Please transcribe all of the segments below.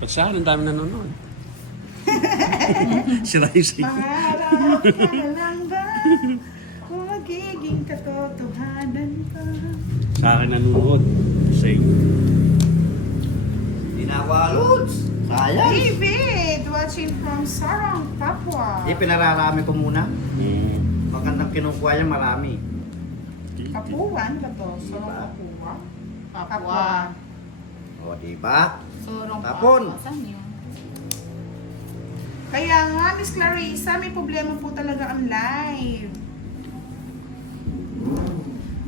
Pag sa akin, ang dami nanonood. Si Rising. Maharap ka na lang ba? Kung magiging katotohanan ka. Sa akin nanonood. Sing. Hindi na ako aluds. Sayang. David, watching from Sarang, Papua. Hindi, pinararami ko muna. Mm. Magandang kinukuha niya, marami. Papua, ano ba to? Sarang Papua? Papua. O, diba? Sorong Tapon. Saan yun? Kaya nga, Miss Clarissa, may problema po talaga ang live.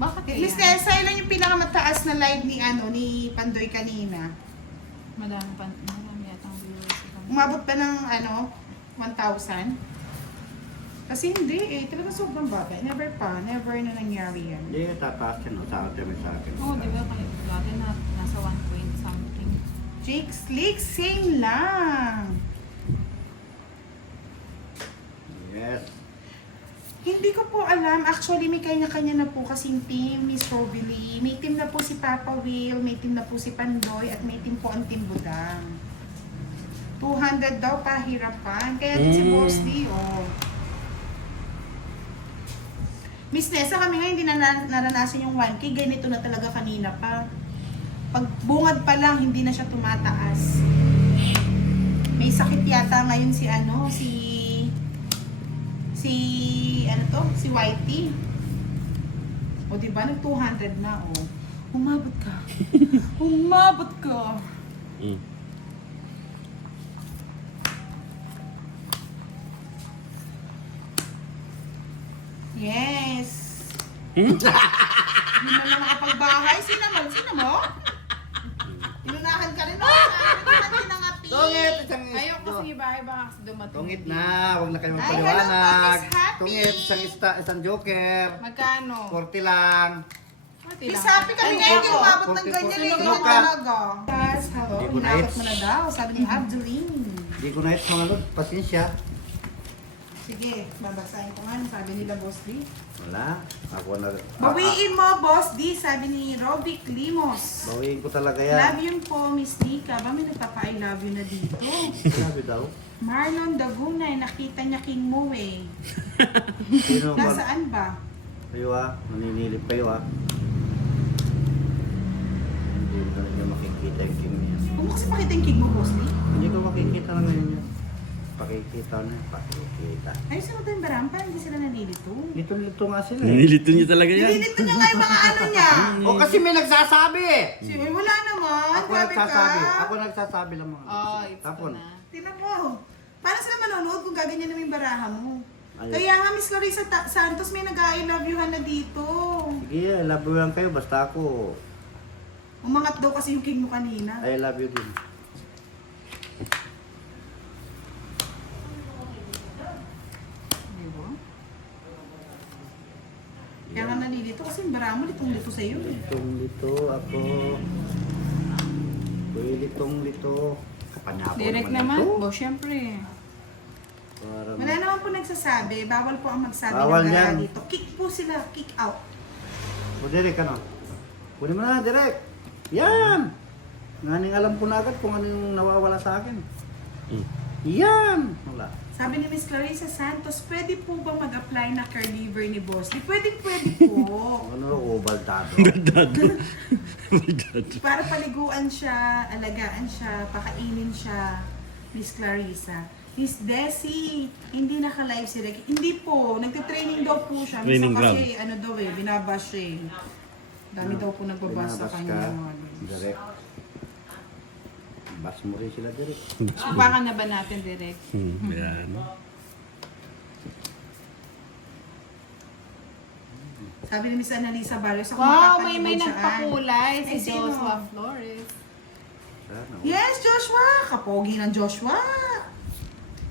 Bakit kaya? Miss Tessa, ilan yung pinakamataas na live ni Pandoy kanina? Marami yatang viewers. Umabot ba ng 1,000? Kasi hindi eh, talaga sobrang bata. Never na nangyari yan. Hindi, tataas yan. Sa atin, sa akin. Oo, di ba? Kaya dati nasa 1 point something. Jake Slick, same lang. Yes. Hindi ko po alam. Actually, may kanya-kanya na po kasing team, Miss Robily. May team na po si Papa Will, may team na po si Pandoy, at may team po ang Team Budang. 200 daw pahirapan. Kaya din si Boss D, oh. Miss Nessa, kami nga hindi na naranasan yung 1K. Ganito na talaga kanina pa. Pag bungad pa lang, hindi na siya tumataas. May sakit yata ngayon si Whitey. O diba, nag-200 na, oh. Umabot ka. Umabot ka. Mm. Yes. Hmm? Hindi na lang nakapagbahay. Sino mo? Inunahan ka rin, oh. Hindi na nga, Tungit! Isang Ayoko kasi ibahay baka kasi dumating. Tungit na. Huwag na kayo Ay, magpaliwanag. hello po, Miss Happy. Tungit, isang joker. Magkano? 40 lang. Miss Happy kami ngayon yung umabot ng ganyan. Sino Eh, ka? ganyan talaga. Guys, hello. Hindi ko na Inabot hits. mo na daw. Sabi ni Abdeline. Hindi ko na hit mga lord. Pasensya. Sige, babasahin ko nga. Sabi nila, Boss D. Wala. Ako na. Bawiin mo, Boss D. Sabi ni Robic Limos. Bawiin ko talaga yan. Love you po, Miss Nika. Ba may nagpapa-I love you na dito? Sabi daw. Marlon Dagunay, nakita niya King Mo eh. Sino ba? Nasaan ba? Kayo maninilip kayo Hindi ko talaga makikita yung king niya. Kung mo kasi makita yung King Mo, Boss D? Hindi ko makikita na ngayon yan. Pakikita na, pakikita. Ayos na ito yung barampa, hindi sila nalilito. Lito nga sila Nililito niya talaga yan. Nililito niya nga yung mga ano niya. O kasi may nagsasabi Si wala naman, Ako grabe ka. nagsasabi. Ako nagsasabi lang mga. Oh, it's Tapon. na. Tinan mo. Paano sila manonood kung gaganyan naman yung baraha mo? Ayun. Kaya nga, Miss Clarissa Santos, may nag-I love you na dito. Sige, I love you lang kayo. Basta ako, Umangat daw kasi yung king mo kanina. I love you din. Di ba? Kaya nga nalilito kasi yung baraha mo, litong-lito sa'yo eh. Litong-lito ako. Uy, litong-lito. Kapanako Direct naman. Bo, syempre. Parang... Wala naman po nagsasabi, bawal po ang magsabi Bawal ng baraha yan. dito. Kick po sila, kick out. O, Derek, ano? Kunin mo na, Derek. Yan! Nganing alam ko na agad kung ano yung nawawala sa akin. Mm. Yan! Wala. Sabi ni Miss Clarissa Santos, pwede po bang mag-apply na caregiver ni Boss? Di pwede po. Ano, ubaldado. Dado. Dado. Para paliguan siya, alagaan siya, pakainin siya, Miss Clarissa. Miss Desi, hindi naka-live si Ricky. Hindi po, nagte-training daw po siya. Minsan Training ground. kasi, ano daw eh, binabash siya eh. Dami daw po nagbabas sa Binabas kanya. ka, mga ano. Derek. Bas mo rin sila, Derek. Baka na ba natin direct? Yan. Sabi ni Miss Annalisa Barrios, ako Wow, mapapanood may siya. nagpakulay si Ay, sino? Joshua Flores. Sana. Yes, Joshua! Kapogi ng Joshua!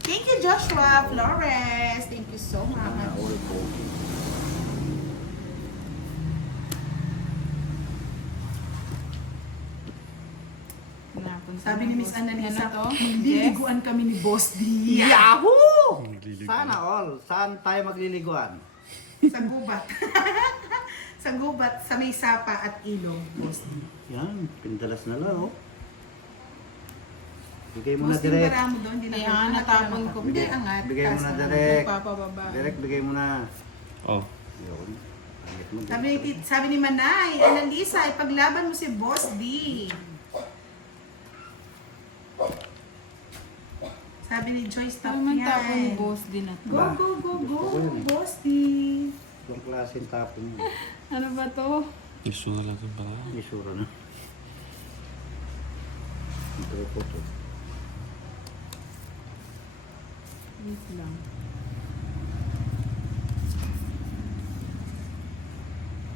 Thank you, Joshua Flores! Thank you so Sana much. all pogi. Napunta Sabi ni na, Miss boss. Annalisa, Ano to? liliguan kami ni Boss D. Yahoo! Magliligo. Sana all. Saan tayo magliliguan? Sa gubat. Sa gubat, sa may sapa at ilog, Boss D. Yan, pindalas na lang, oh. Bigay mo na Boss, yung direct. bara mo doon, hindi na Ayan, natapon ko. Hindi, angat. Bigay mo na Taas direct. Nagpapababa. Direct, bigay mo na. Oh. Yun. Angit mo. Sabi ni Manay, Annalisa, ipaglaban mo si Boss D. Sabi ni Joyce, stop Tama man tapon ni yan. boss din na to. Go, go, go, go, Ako yun eh. Boss D. Ibang klaseng tapon mo. Ano ba to? Gusto na lang yung pala. Isura na. Ito po to. Wait lang.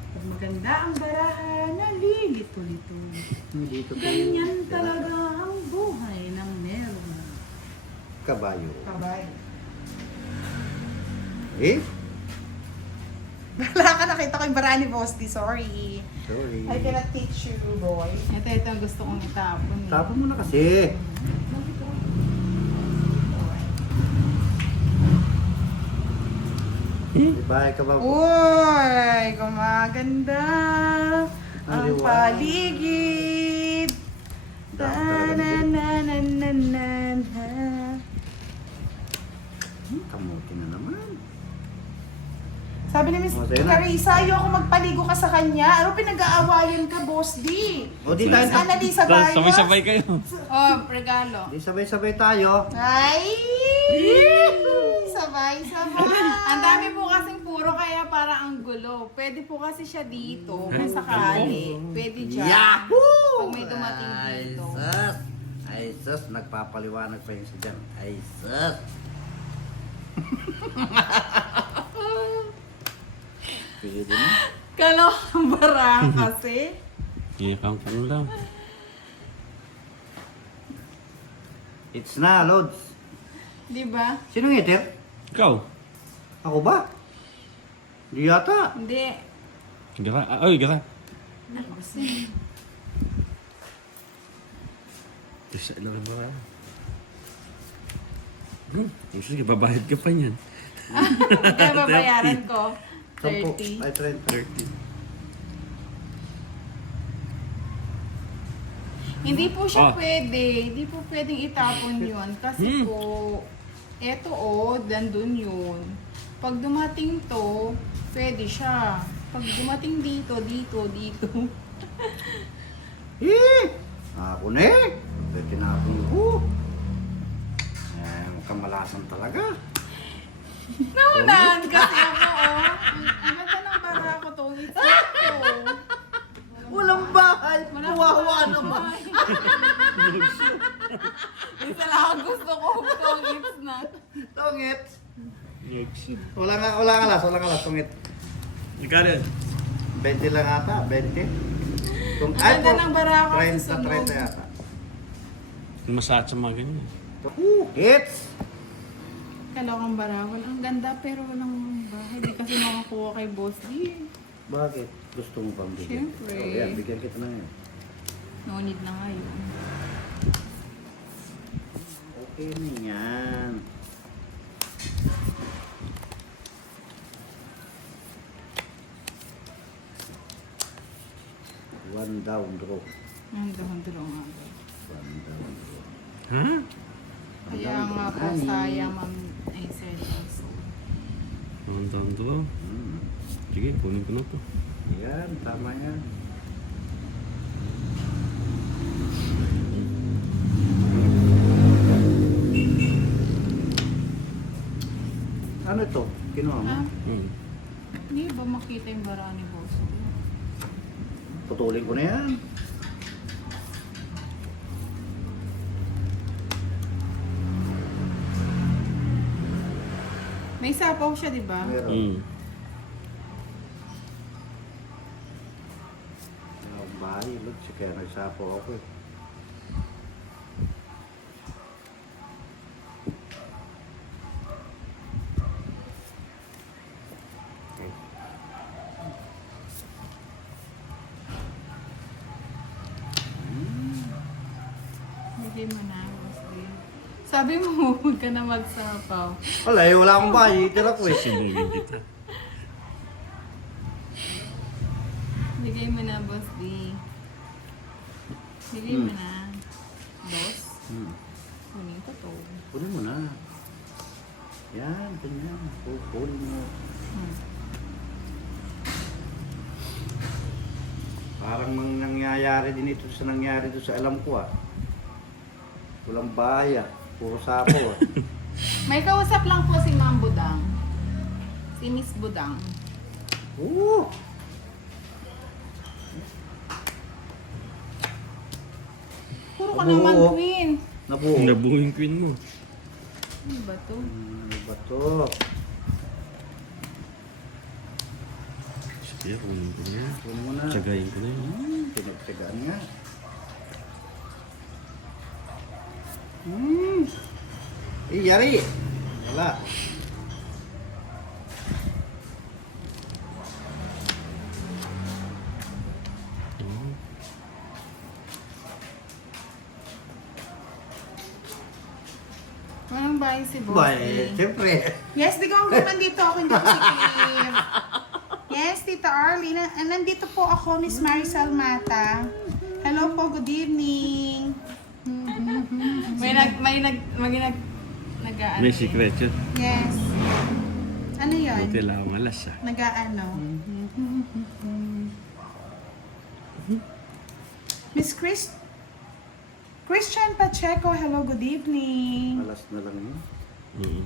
Pag maganda ang barahan, nalilito-lito. Dito po. Ganyan talaga ang buhay ng meron. Kabayo. Kabay. Eh? Wala ka, nakita ko yung barahan ni Boss D. Sorry. Sorry. I cannot teach you, boy. Ito ang gusto kong itapon. Eh. Tapon mo na kasi. Bye ka ba? Uy, gumaganda ang Ay, wow. paligid. Ta-na-na-na-na-na. Kamuti na naman. Sabi ni Miss O, sa'yo na. Carissa, ayoko magpaligo ka sa kanya. Ano pinag-aawayan ka, Boss D? O, di Miss tayo. Annalisa Barrios. Sabay-sabay kayo. Oh, regalo. Di sabay-sabay tayo. Ay! Sabay-sabay. Ang dami po kasing puro kaya para ang gulo. Pwede po kasi siya dito, kung sakali. Pwede dyan. Yahoo! Pag may dumating dito. Ay, sus! Ay, sus! Nagpapaliwanag pa yung sa dyan. Ay, sus! Pwede mo. Kalawang bara kasi. Iyakang ko lang. It's na, Lods. Di ba? Sino ngiter? Ikaw. Ako ba? Di yata. Hindi. Gara. Ay, gara. Isa lang ba? Sige, babayad ka pa niyan. Kaya babayaran ko. 10. 30. Ay, 30. 30. Hindi po siya Ah. pwede. Hindi po pwedeng itapon yun. Kasi po, eto dandun yun. Pag dumating to, pwede siya. Pag dumating dito, dito. Eh! Ako na eh. Pwede tinapon ko. Eh, mukhang malasan talaga. Naunahan kasi ako, oh. Ang ganda ng bara ko to. It's ko. Walang bahay. Walang Kawawa bahay. naman. Isa lang ang gusto ko. It's not. Tungit. Wala nga alas. Tungit. Magkano yan? 20 lang ata. 20. Ang ganda ng bara ko. 30 yata. Masakit sa mga ganyan. Hits! Kalawang barawal. Ang ganda pero walang bahay. Di kasi makakuha kay Boss D. Bakit? Gusto mo pang bigyan? Siyempre. Oh, yan, bigyan kita na yan. No need na ngayon. Okay na yan. One down draw. Ang dahon-dalo nga ba. One down draw. Ha? Kaya nga po sayang ma'am ay said also. Ang taon. Sige, kunin ko na to. Yan, tama yan. Ano ito? Kinuha mo? Ah, Hmm. hindi ba makita yung bara ni Boss? Putulin ko na yan. May sapaw siya, di ba? Meron. Hmm. Bahay, look, kaya nagsapo ako eh. Okay. Hindi mo na, Boss D. Sabi mo, huwag ka na magsapaw. Wala eh, wala akong bahay, tira ko eh. Sinugin kita. Bigay mo na, Boss D. Bigay mo na. Boss? Kunin ko to. Kunin mo na. Yan, ganyan. Kunin mo. Parang nangyayari din ito sa nangyari ito sa alam ko ah. Walang baya. Puro sapo ah. May kausap lang po si Ma'am Budang. Si Miss Budang. Oo. Puro ka Nabuo. naman queen. Nabuo. Nabuhing queen mo. Ano ba to? Ano ba to? Sige, kunin ko na. Kunin mo na. Tsagayin ko na yun. Pinagtagaan nga. Eh, yari. Wala. Walang bahay si Boss Ba, D. siyempre. Yes, di ko nandito ako, hindi ko si Kim. Yes, Tita Arlene. Nandito po ako, Miss Marisol Mata. Hello po, good evening. Nag-ano May eh. secret yun. Yes. Ano yun? Hindi kailangan alas ah. Nag-ano? Miss Christian Pacheco, hello, good evening. Alas na lang yun.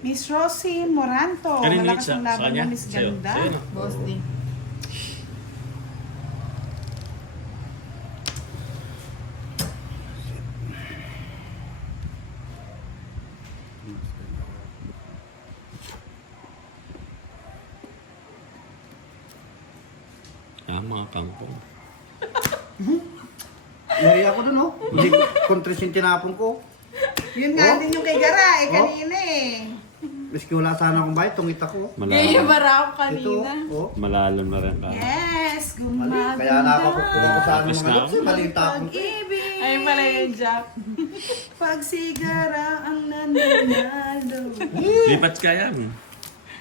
Miss Rosie Moranto, Kanino malakas siya? ang Sa laban kanya? mo, Miss Sa'yo? Ganda. Sa'yo na? Boss D. Ah, mga kangkong. Yari ako dun oh. Hindi kontris yung tinapon ko. Yun nga Oh. din yung kay Gara, Oh. kanina eh. Miski wala sana akong bayad, tungit ako. Gaya Malalim. bara ako Ito, kanina. oh. Malalim na rin ka. Yes, Mali. gumaganda. Kaya na ako kukunin ko sana Tapos mga na? kasi mali yung tapon ko. Pag-ibig, Ayun pala yung Jack. pag sigara ang nananalo. Lipat ka yan.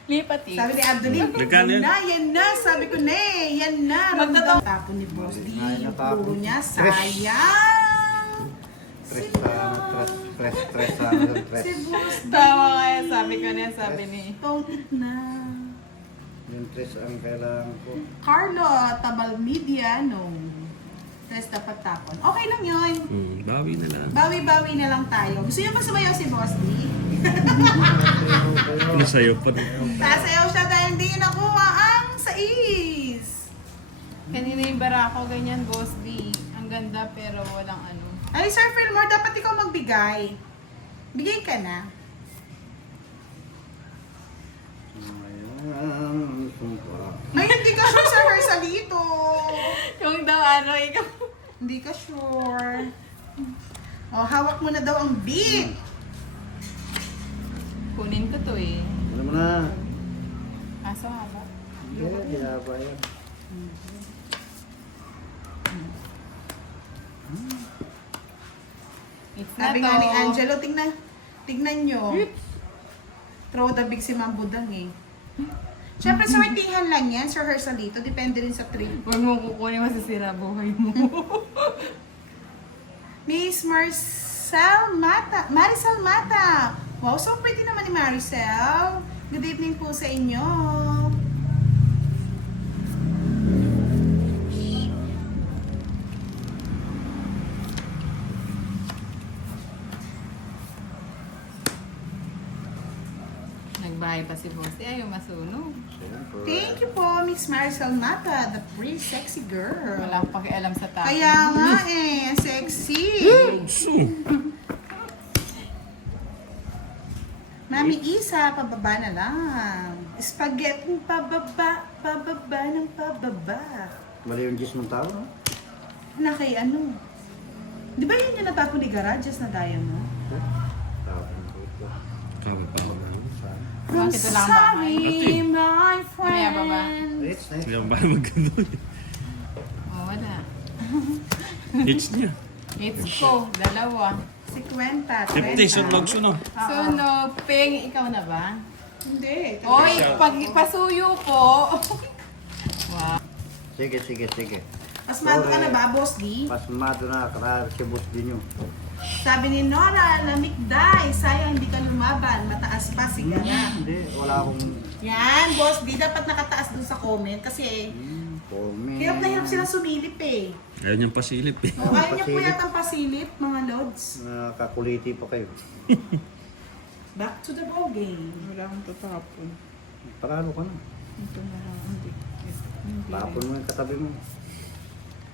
Lipat eh. Sabi ni Abdulin, Nagkano yun? yan na, sabi ko na eh, yan na. Magtataw- Tapon ni Boss D, Ay, yung natapon. puro niya, Tres. sayang. Tres sana, tres sana, tres. Si Boss D. Tama kaya sabi ko na sabi ni. Tongit na. Yung tres ang kailangan ko. Carlo Tabalmidiano. Tres dapat tapon. Okay lang yun. Bawi na lang. Bawi-bawi na lang tayo. Gusto niyo ba sumayaw si Boss D? Ano sa'yo pa rin? Sasayaw siya dahil hindi nakuha ang sais. Kanina yung bara ako ganyan, Boss D. Ang ganda pero walang ano. Ay, Sir Fillmore, dapat ikaw magbigay. Bigay ka na. Ayan, sumpa. Ay, hindi ka sure sa Hersalito. Yung daw ano, ikaw. Hindi ka sure. Oh, hawak mo na daw ang beat. Kunin ko to eh. Ano mo na? Kaso haba. Hindi, haba yan. It's na Sabi to. nga ni Angelo, tignan nyo. Throw the big si Ma'am Budang eh. Siyempre, sortihan lang yan, Sir Hersalito. Depende rin sa trip. Huwag mo kukunin, masisira buhay mo. Miss Marisol Mata. Wow, so pretty naman ni Maricel. Good evening po sa inyo. Nagbahay pa si Boss D. Ayaw masunog. Siyempre. Thank you po, Miss Marisol Mata, the pretty sexy girl. Wala akong pakialam sa tao. Kaya nga eh, sexy. Mami Isa, pababa na lang. Spaghetti, pababa ng pababa. Mali yung gis ng tao, no? Na kay ano? Di ba yun yung natapon ni Garages na gaya mo? Tapon ko ito. Kawal pa ako. Bakit ito lang ang bahay? Sorry, my Mamaya ba ba? friend. Rich, nice. Hindi naman ba maganda yun? Oh, wala. Hits niya. It's ko. Dalawa. 50, 50, sunog sunog. Sunog. Ping, ikaw na ba? Hindi. Oy, pag pasuyo ko. Wow. Sige. Pasmado ka na ba, Boss D? Pasmado na, karar si boss din yun. Sabi ni Nora, lamig day. Sayang hindi ka lumaban. Mataas pa, sigara. Hindi, wala akong Yan, Boss D. Dapat nakataas dun sa comment kasi comment. hirap na hirap sila sumilip eh. Ayaw niyang pasilip eh. O, ayaw niyo po Pasilip. yatang pasilip, mga lods. Nakakuliti pa kayo. Back to the ball game. Wala akong tatapon. Paralo ka na. Ito na lang. Hindi. Tapon mo yung katabi mo.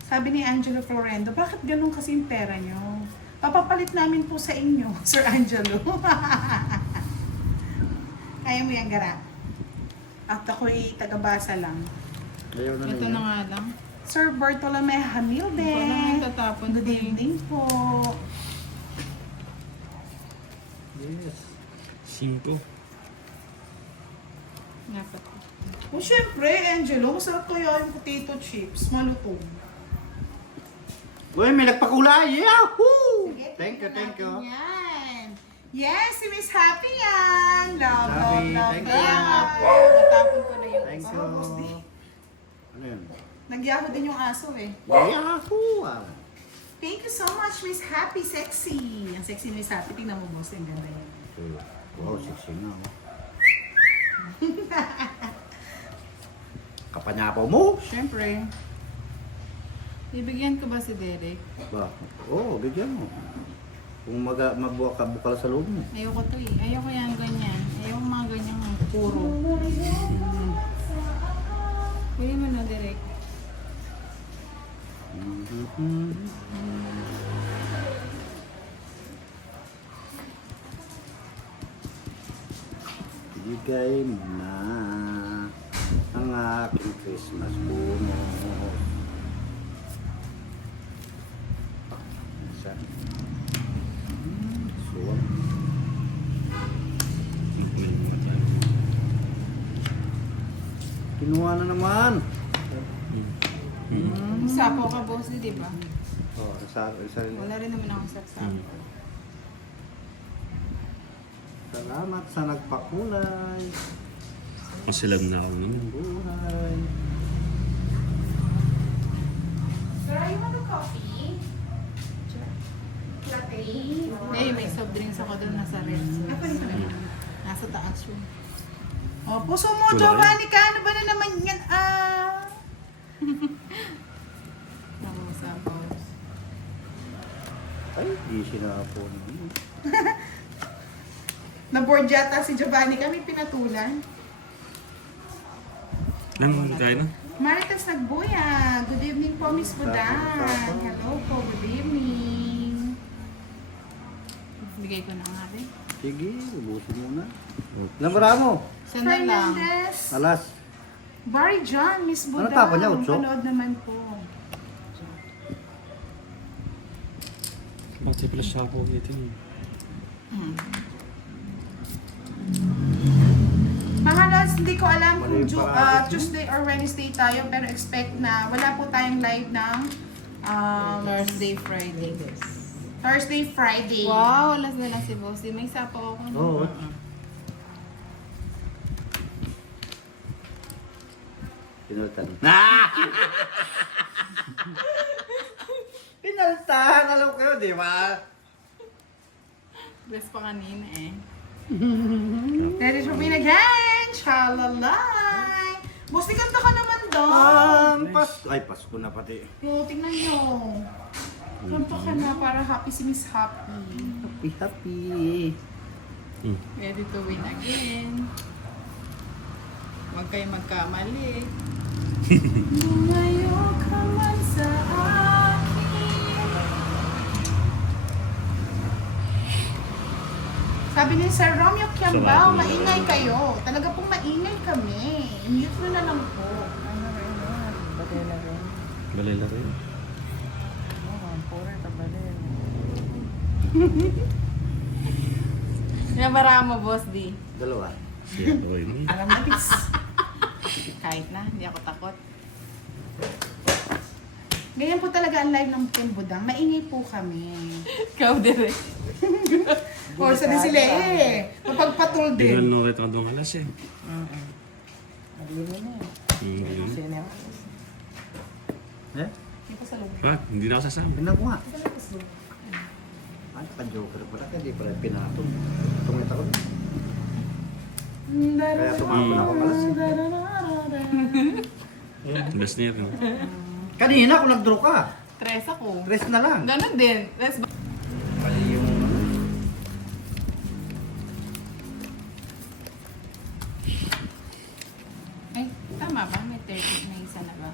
Sabi ni Angelo Florendo, bakit ganun kasi yung pera nyo? Papapalit namin po sa inyo, Sir Angelo. Kaya mo yan, Gara. At ako'y tagabasa lang. Ayaw na Ito niya. na nga lang. Sir Bartolome Hamilde. Wala nang tatapon. Good evening po. Yes. 5. Dapat. O syempre, Angelo, masarap kaya yung potato chips, malutong. Uy, may nagpakulay! Yahoo! Sige, Thank you, tingnan thank you. natin yan. Yes, si Miss Happy yan. Love, Happy, love, love. thank you. Kaya nga po, natapon ko na yung Thank isa. you. Boss D. Ano yun? Nagyaho din yung aso eh. Yahoo! Ah. Thank you so much, Miss Happy Sexy. Ang sexy ni Miss Happy, tingnan mo, boss, ang ganda yan. Wow, sexy nga. Oh. Kapanyapaw mo? Siyempre. Bibigyan ko ba si Derek? Ba? Oo, bigyan mo. Kung bukal sa loob mo. Ayoko to eh. Ayoko yan ganyan. Ayoko mga ganyang puro. Pwede mo na, Derek. Bigay mo na ang aking Christmas bonus. Isa. Suwag. Kinuha na naman. Sapo ka, boss, di ba? Oh, isa rin. Wala rin naman akong saksapo. Salamat sa nagpakulay. Masilam na ako naman. Buhay. Sir, you want a coffee? Latte? Eh, may soft drinks ako doon nasa red. Nasa taas yun. Oh, puso mo, Tuloy. Giovanni ka. Ano ba na naman yan? Ako sa boss. Ay, di sinapon. Na-board yata si Giovanni kami pinatulan. Lang, kaya na. Maritas Nagbuya. Good evening po, Miss Budang. Hello po, good evening. Bigay ko na nga rin. Sige, ubusin muna. Lambara mo. Sana lang. Fernandez. Alas. Barry John, Miss Budang. tapon niya, Utso? Panood naman po. Bakit pala siya ako dito eh. Mga lods, hindi ko alam kung Mali yung parabot mo. Tuesday or Wednesday tayo, pero expect na wala po tayong live ng Thursday, Friday. Thursday, Friday. Wow, alas na lang si boss. May sapo ako. Oo. Pinaltan. Pinaltan! Alam ko yun, di ba? Best pa kanina eh. Ready to win again! Shalalay! Boss, di kanta ka naman daw. Ay, Pasko na pati. Yo, tingnan nyo. Kanta ka na para happy si Miss Happy. Happy, happy. Ready to win again. Huwag kayo magkamali. Lumayo ka man sa akin. Sabi ni Sir Romeo Kiambao, Sarado. maingay kayo. Talaga pong maingay kami. Mute nyo na lang po. Balila rin. Nabara mo, boss D. Dalawa. Siya ako yun. Alam na, Miss. Kahit na, hindi ako takot. Ganyan po talaga ang live ng Team Budang. Maingay po kami. Ikaw, Derek. O, sa din sila eh. Mapagpatul Hindi ko din. nakita ka doon alas eh. Eh? May pasalubong. Ha? Hindi na ako sasama. Tingnan ko nga. Ay, ka-joker pala ka. Di pala pinatong. Tungit ako. Kaya tumapon ako malas. Best niya rin. Kanina kung nag-draw ka. 3 ako. 3 na lang. Ganon din. Tres ba? Kali yung... Ay, tama ba? May 30 na isa na ba?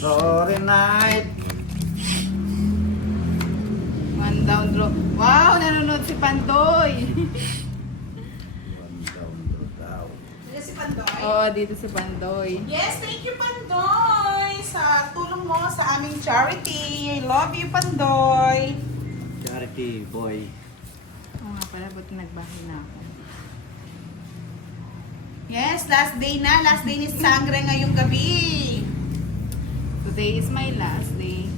Sorry night. One down draw. Wow, nanonood si Pandoy. One down, draw down. Yes, si Pandoy. Oo, dito si Pandoy. Yes, thank you, Pandoy, sa tulong mo sa aming charity. I love you, Pandoy. Charity boy. Oo nga pala, buti nagbahay na ako. Yes, last day na. Last day ni Sangre ngayong gabi. Today is my last day.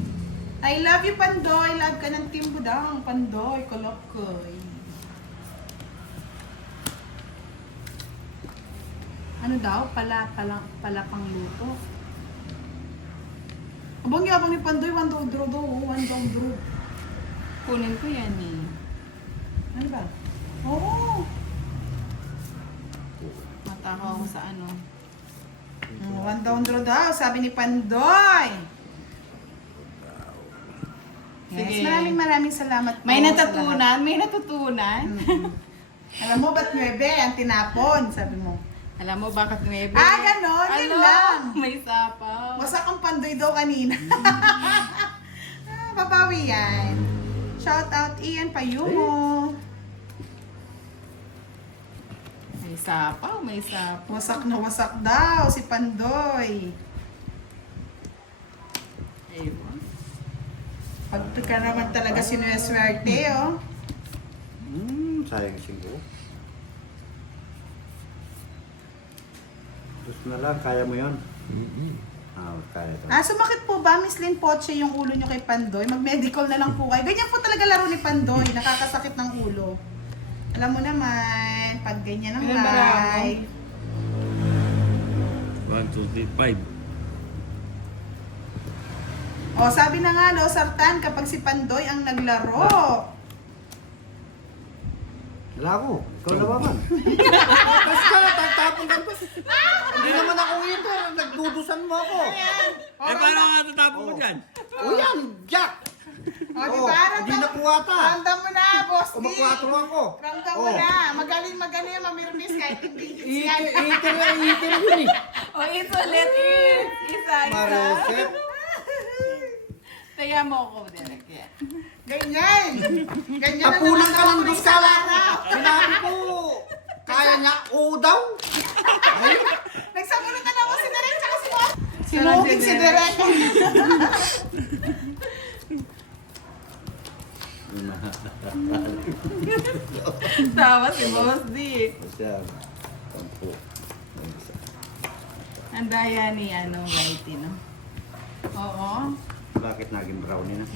I love you, Pandoy. Love ka ng Team Budang. Pandoy, kolokoy. Ano daw? Pala pang luto. Abang yabang ni Pandoy, one down draw daw. One down draw. Kunin ko yan eh. Ano ba? Oo. Matakaw ako sa ano. One down draw daw, sabi ni Pandoy. Yes, Sige. maraming salamat po May sa natutunan? lahat. May natutunan? Alam mo, ba't 9 ang tinapon? Sabi mo. Alam mo bakit 9? Ganon, yun lang. May sapaw. Wasak ang Pandoy daw kanina. Babawi yan. Shout out Ian Payumo. May sapaw, may sapaw. Wasak na wasak daw si Pandoy. Ayun. Pag ka naman talaga sinuswerte, oh. Sayang siguro. Tapos na lang, kaya mo yun. Kaya to. Sumakit po ba, Miss Lynn Poche, yung ulo nyo kay Pandoy? Mag-medical na lang po kayo. Ganyan po talaga laro ni Pandoy. Nakakasakit ng ulo. Alam mo naman, pag ganyan ang Ilan ba life. 1, 2, 3, 5. O, sabi na nga, Sartan, kapag si Pandoy ang naglaro. Wala ako. Ikaw na ba man? Tapos ka, tatapon ka pa. Hindi naman ako ito. Nagdudusan mo ako. Eh, paano nga tatapon ko dyan? O yan, Jack! O, di ba? Hindi nakuha ta. Ramdam mo na, boss. O makwatro ako. Ramdam mo na. Magaling yung mamirmis kahit hindi hits yan. Itil yun eh. O, ito, let it. Isa. Maroset. Taya mo ako, Derek. Yan. Ganyan. Ganyan na Tapunan naman ka ng ako duskala sa ko. araw. Sinabi ko, kaya niya, oo daw. Ay, Nagsabunutan ako si Derek tsaka si Boss. Sinugin si Derek. Tawa si Boss D. Siya, tampo. Ang daya ni Whitey, no? Oo. Bakit naging brownie na?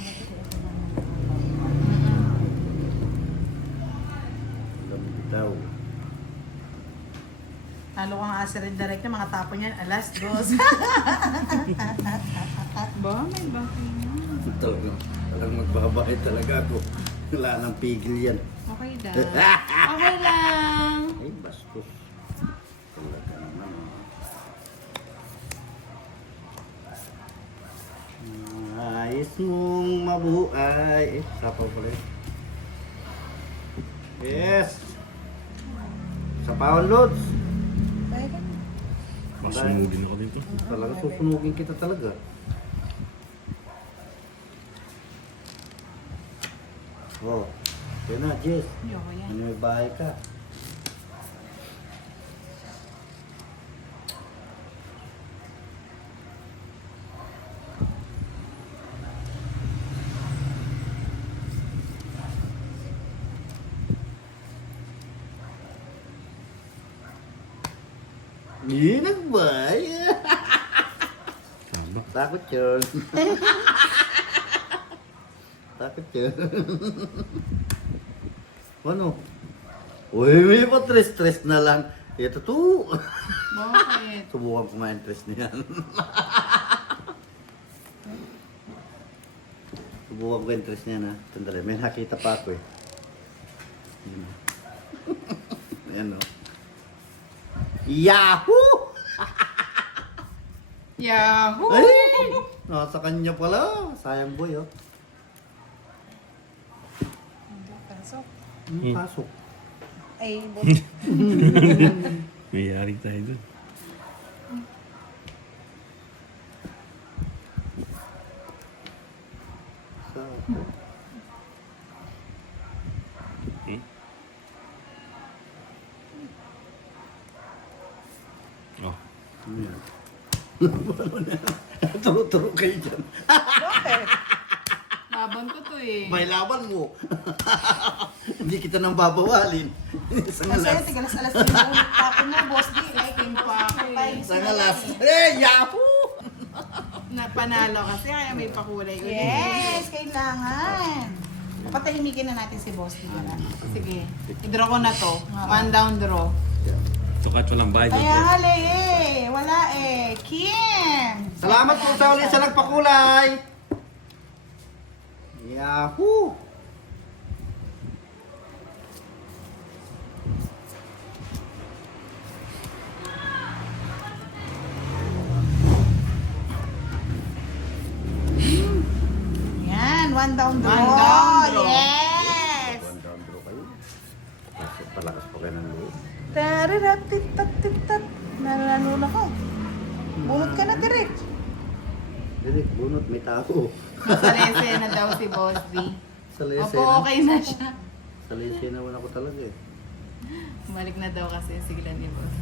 Lamig daw. Talo kang asa rin direct yung mga tapon yan. Alas, dos. Ba, may bakit na. Talagang magbabahay talaga ako. Wala nang pigil yan. Okay lang. Okay lang. Ay, bastos. Talaga naman. Ayos mong mabuhay. Sapaw ko rin. Yes! Sapawan, Lods. Masunugin ako dito. Talaga susunugin kita talaga. Oh, yun na, Jess. Ayoko yan. Ano may bahay ka? Yun ang bahay. Tama. Takot yun. Takot yun. Ano? Uy, may pa stress na lang. Ito to. Bakit? Subukan ko ma-interest niyan. Subukan ko interest niya na. Tandali, may nakita pa ako eh. Ayan. Ayan o. Yahoo! Yahoo! Ay! Nasa kanya pala. Sayang boy oh. Pasok. Pasok. Ay, May yari tayo dun. So, Eh? Oh. ayan. Turo-turo kayo dyan. bakit? Laban ko to eh. May laban mo. Hindi kita nang babawalin. Isang Kasi alas. tigalas-alas yung ulit pa ako na, boss. Di, ay, King pa ako eh. Isang alas. Eh, yahoo! Napanalo kasi kaya may pakulay ulit. Yes, kailangan. Patahimikin na natin si boss. Di ba? Sige. I-draw ko na to. One down draw. Sukat walang bayad. Kaya hali eh. Wala eh. Kim! Salamat po sa ulit sa nagpakulay. Yahoo! Yan, one down draw. One down draw. Yes! One down draw kayo. Palakas pa kayo ng loob. Tarirat, titat, titat. Nalano na ko. Bunot ka na direct. Direk, bunot, may tao. Nasa lesena daw si Boss D. Sa Opo, lesena. okay na siya. Sa lesena naman ako talaga eh. Bumalik na daw kasi yung sigla ni Boss.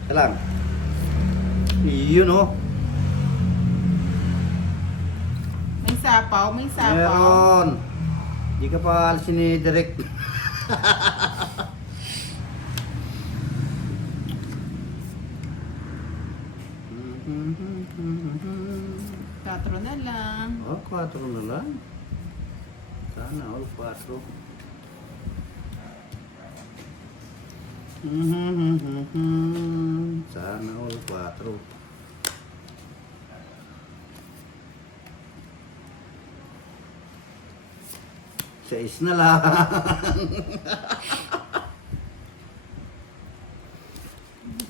Isa lang. Yun oh. May sapaw, may sapaw. Meron. Di ka pa alisin ni Direk. Katro na lang. Oh, 4 na lang. Sana all 4. Sana all 4. Sais na lang.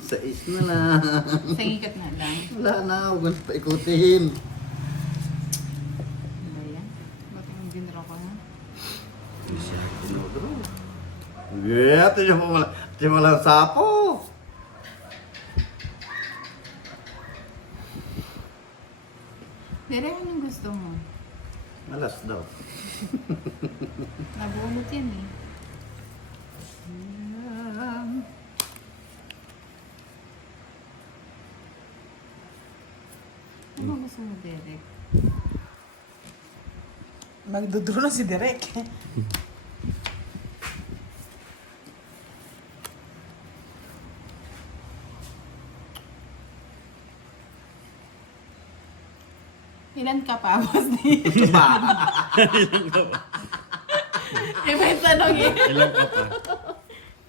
Sais na lang. Sangikat na lang. Wala na, huwag pa ikutin. Ano ba yan? Ba't yung dinro ko na? Tinodro. Yeah, tiyan mo lang sapo. Dere, anong gusto mo? Malas daw. Nabunot yan eh. Ano gusto mo, Derek? Magdudro na si Direk. Ilan ka pa, Boss D? Ba? Iba yung tanong eh. Ilang ka pa?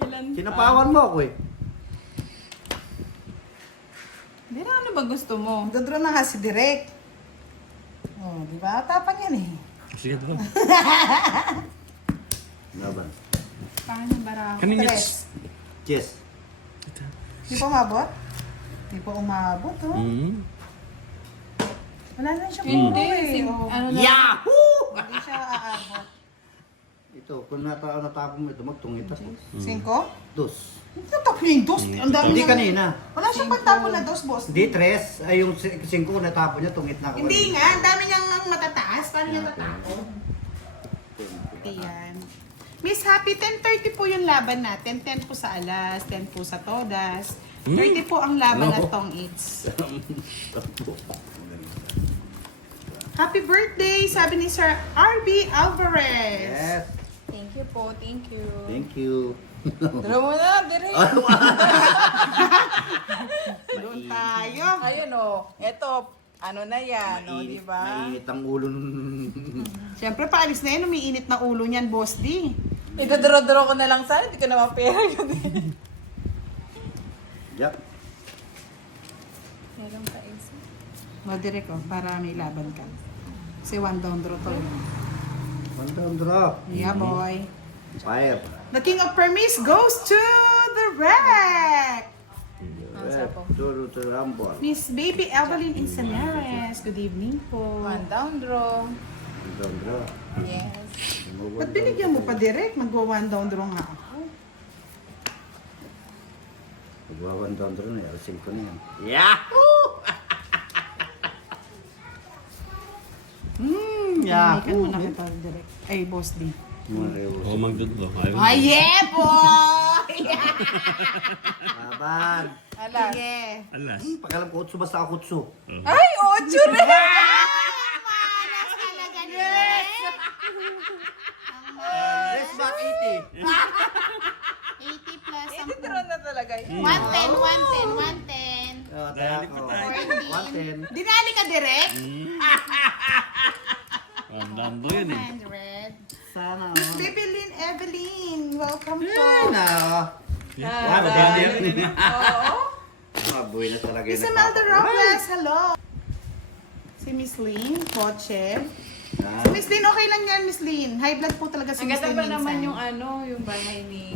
Ilan pa? Sinapawan mo ako eh. Dere, ano ba gusto mo? Magdudro na nga si Direk. Oh, di ba? Tapang yan eh. Sige, bro. Laban. Paano barako? Kanina. Tres. Chess. Di pa umabot? Di pa umabot, oh. Wala na siyang Hindi. puro eh. Sim- Oh. ano na? Yahoo! Hindi siya aabot. Ito, kung natapon mo ito, magtungit ako. 5? Dos. Hindi natapon niya yung dos. Ang dami Hindi niyang- kanina. Wala siyang pagtapon na dos, boss. Hindi, tres. Ay, yung 5 natapon niya, tungit na ako. Hindi nga, ang dami niyang matataas. Paano niya tatapon? Ayan. Miss Happy, 10:30 po yung laban natin. 10 po sa alas, 10 po sa todas. 30 po ang laban at tong eats. Happy birthday, sabi ni Sir RB Alvarez. Yes. Thank you po, thank you. Thank you. Dere mo na, Dere. Doon tayo. Ayun o, eto, ano na yan, o, di ba? Mainit ang ulo nun. Siyempre, paalis na yan. Umiinit na ulo niyan, Boss D. Idodoro-doro ko na lang sana, hindi ko na mapera yun eh. Yak. Meron pa isa. O, direct ko, para may laban ka. Kasi one down draw to. One down draw. Yeah, boy. Fire. The King of Permis goes to the wreck! To rumble. Miss Baby Evelyn Insaneres, good evening po. One down draw. One down draw. Yes. Ba't binigyan mo pa direct? Magwa one down draw nga ako. Magwa one down draw na. Alasing ko na yan. Yahoo! Namikan mo na kita direct. Ay, Boss D. Oo, magdudlo. Ayaw. Ay, yeah, boy! Laban. Alas. Sige. Alas. Pakalam ko utso basta ako utso. Ay, 8 rin! Malas talaga direct! Let's back 80. 80 plus ang... Draw na talaga yun. 110, 110, 110. Kaya ako. 110. Dinali ka direct? Andando yun eh. 100. Sana. Miss Bebelyn Evelyn, welcome po. Na. Wow, hindi. Oo. Mabuhay na talaga Miss Imelda Robles, hello. Si Miss Lynn, Poche. Si Miss Lynn, okay lang yan, Miss Lynn. High blood po talaga si Ang Miss ganda Lynn pa minsan. naman yung ano, yung bahay ni...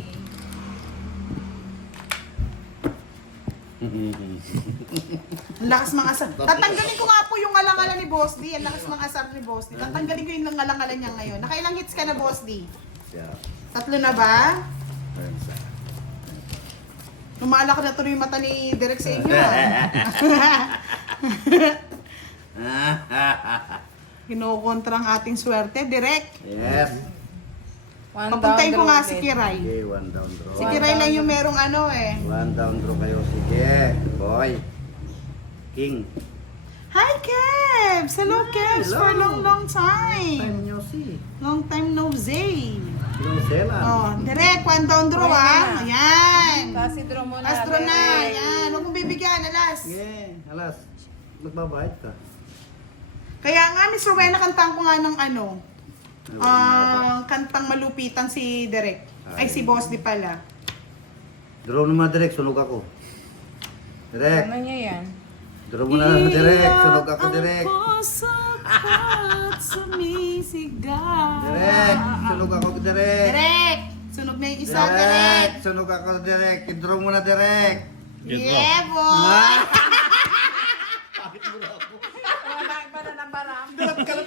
Ang lakas mga asar. Tatanggalin ko nga po yung alang-alang ni Boss D. Ang lakas mga asar ni Boss D. Tatanggalin ko yung alang-alang niya ngayon. Nakailang hits ka na, Boss D? Yeah. 3 na ba? Lumalak na tuloy yung mata ni Derek sa inyo. Kinukontra ang ating swerte, Derek. Yes. One Papuntahin ko down nga draw si ulit. Kiray. Okay, one down draw. Si Kiray lang yung merong ano eh. One down draw kayo. Sige. Boy. King. Hi, Kebs! Hello, Kebs! Hello. For long Time time. nyo see. Long time no see. Yung Zealand. Oh, Derek, one down draw Okay ah. na. Ayan. Kasi draw mo na. Astro na. Derek. Ayan. Huwag mong bibigyan, alas. Sige. Alas. Magbabayad ka. Kaya nga, Miss Rowena, kantaan ko nga ng ano. Kantang malupitan si Derek. Ay, si Boss di pala. Draw naman direct. Sunog ako. Direct. Ano niya yan? Draw mo na direct. Sunog ako direct. At sumisigaw. Direct. Sunog ako direct. Direk! Sunog na yung isa, Direct. Direk! Sunog ako direct. I-draw mo na direct. Yeah, boy! Wala ba na ng baram? Dapat ka lang.